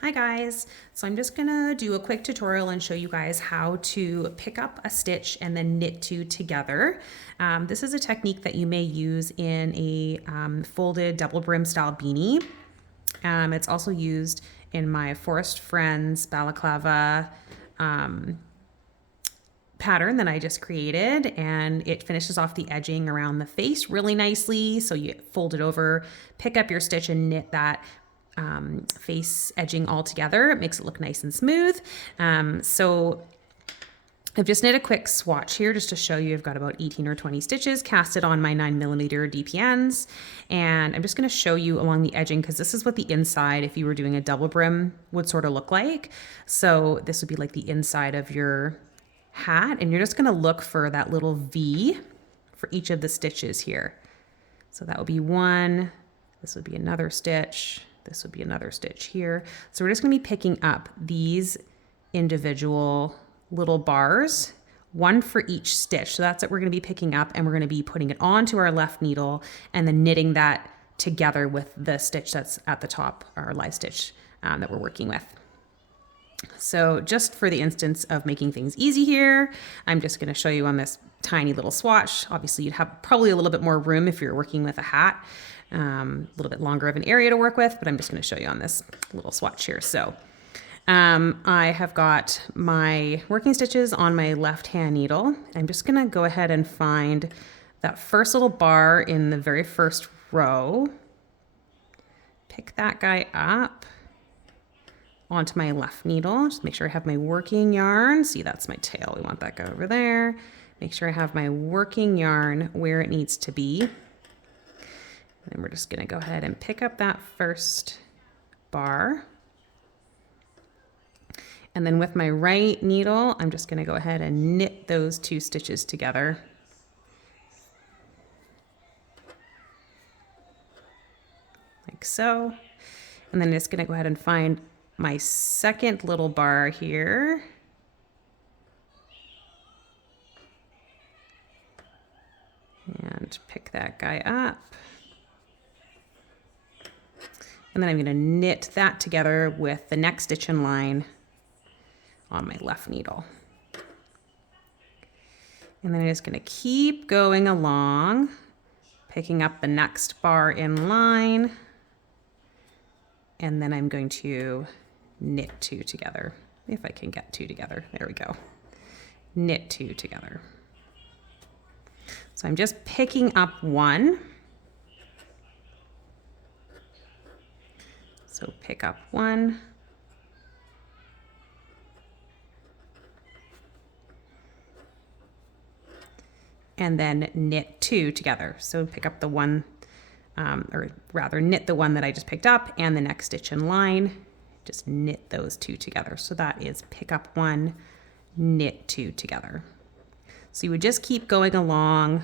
Hi guys, so I'm just gonna do a quick tutorial and show you guys how to pick up a stitch and then knit two together. This is a technique that you may use in a folded double brim style beanie. It's also used in my Forest Friends balaclava pattern that I just created, and it finishes off the edging around the face really nicely. So you fold it over, pick up your stitch and knit that face edging all together. It makes it look nice and smooth. So I've just knit a quick swatch here just to show you. I've got about 18 or 20 stitches casted on my 9mm DPNs, and I'm just going to show you along the edging because this is what the inside, if you were doing a double brim, would sort of look like. So this would be like the inside of your hat, and you're just going to look for that little V for each of the stitches here. So that would be one, this would be another stitch, this would be another stitch here. So we're just going to be picking up these individual little bars, one for each stitch. So that's what we're going to be picking up, and we're going to be putting it onto our left needle and then knitting that together with the stitch that's at the top, our live stitch that we're working with. So just for the instance of making things easy here, I'm just going to show you on this tiny little swatch. Obviously you'd have probably a little bit more room if you're working with a hat, a little bit longer of an area to work with, but I'm just going to show you on this little swatch here. So I have got my working stitches on my left hand needle. I'm just going to go ahead and find that first little bar in the very first row, pick that guy up onto my left needle. Just make sure I have my working yarn. See, that's my tail. We want that guy over there. Make sure I have my working yarn where it needs to be. And then we're just gonna go ahead and pick up that first bar. And then with my right needle, I'm just gonna go ahead and knit those two stitches together. Like so. And then just gonna go ahead and find my second little bar here. And pick that guy up. And then I'm going to knit that together with the next stitch in line on my left needle. And then I'm just going to keep going along, picking up the next bar in line. And then I'm going to knit two together. If I can get two together. There we go. Knit two together. So I'm just picking up one. So pick up one. And then knit two together. So pick up the one, or rather knit the one that I just picked up and the next stitch in line. Just knit those two together. So that is pick up one, knit two together. So you would just keep going along,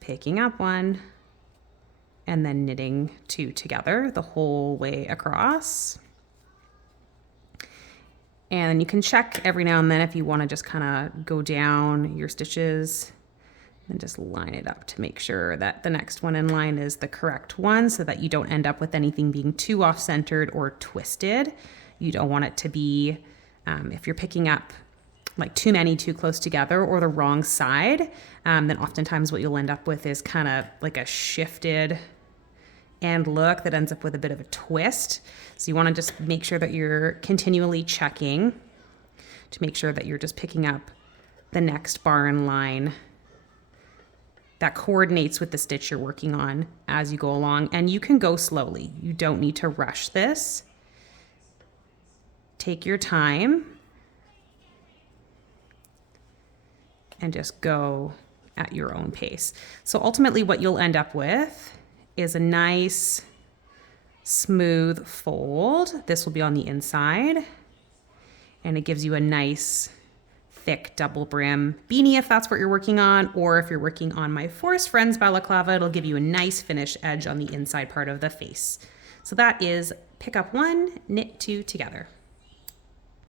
picking up one, and then knitting two together the whole way across. And you can check every now and then if you want to just kind of go down your stitches and just line it up to make sure that the next one in line is the correct one so that you don't end up with anything being too off-centered or twisted. You don't want it to be, if you're picking up like too many too close together or the wrong side, then oftentimes what you'll end up with is kind of like a shifted end look that ends up with a bit of a twist. So you want to just make sure that you're continually checking to make sure that you're just picking up the next bar in line that coordinates with the stitch you're working on as you go along. And you can go slowly. You don't need to rush this. Take your time and just go at your own pace. So ultimately what you'll end up with is a nice smooth fold. This will be on the inside, and it gives you a nice thick double brim beanie if that's what you're working on, or if you're working on my Forest Friends balaclava, it'll give you a nice finished edge on the inside part of the face. So that is pick up one, knit two together.